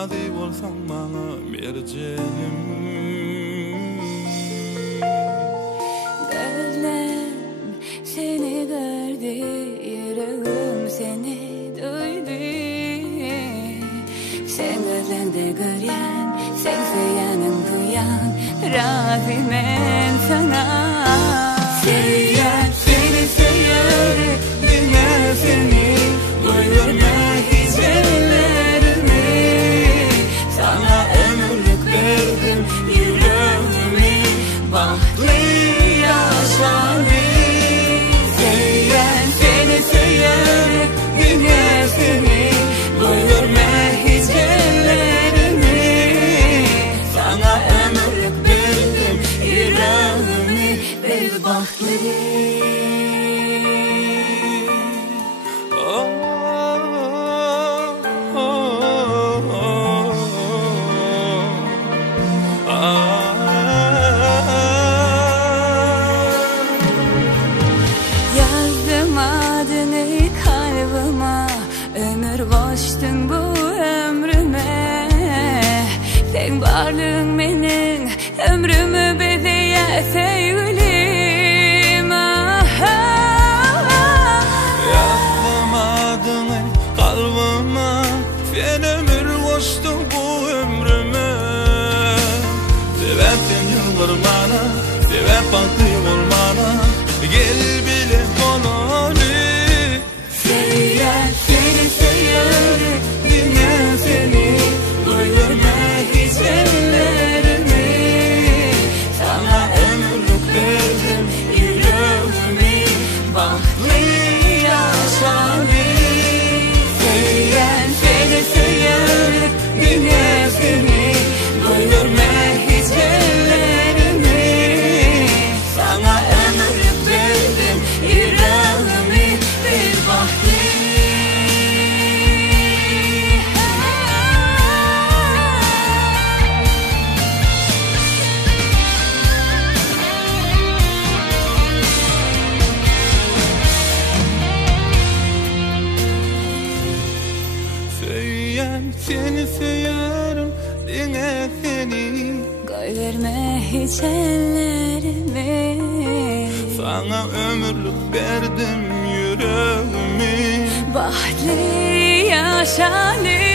Razi bolsaň maňa merjenim. Gözlem seni gördü, yüreğim seni duydu. Sen gözlerde görýän, sen söýäniň duýan, razy men sana. Söýär, seni söýär, diňe seni, doýurma hiç ellerimi. Sana ömürlük verdim yüreğimi, bahtly yaşadım. Söýär, seni söýär, diňe seni, doýurma hiç ellerimi. Sana ömürlük verdim yüreğimi, bir bahtly. Yazdım adını kalbime, ömür koştun bu ömrüme. Sen varlığın menin ömrümü bedeýe sevgilim. Yazdım adını kalbime, sen ömür koştun bu ömrüme. Sebepten yılgırmana, sebep bankı olmana, gel bile kononu. Söýär, seni söýär, diňe seni, doýurma hiç ellerimi. Sana ömürlük verdim yüreğimi, bahtly yaşadım. Söýär, seni söýär, diňe seni, doýurma hiç ellerimi. Sana ömürlük verdim yüreğimi, bir bahtly. Söýär, seni söýärim, diňe seni, Koyverme hiç ellerimi. sana ömürlük verdim yüreğimi. Bahtly yaşadım.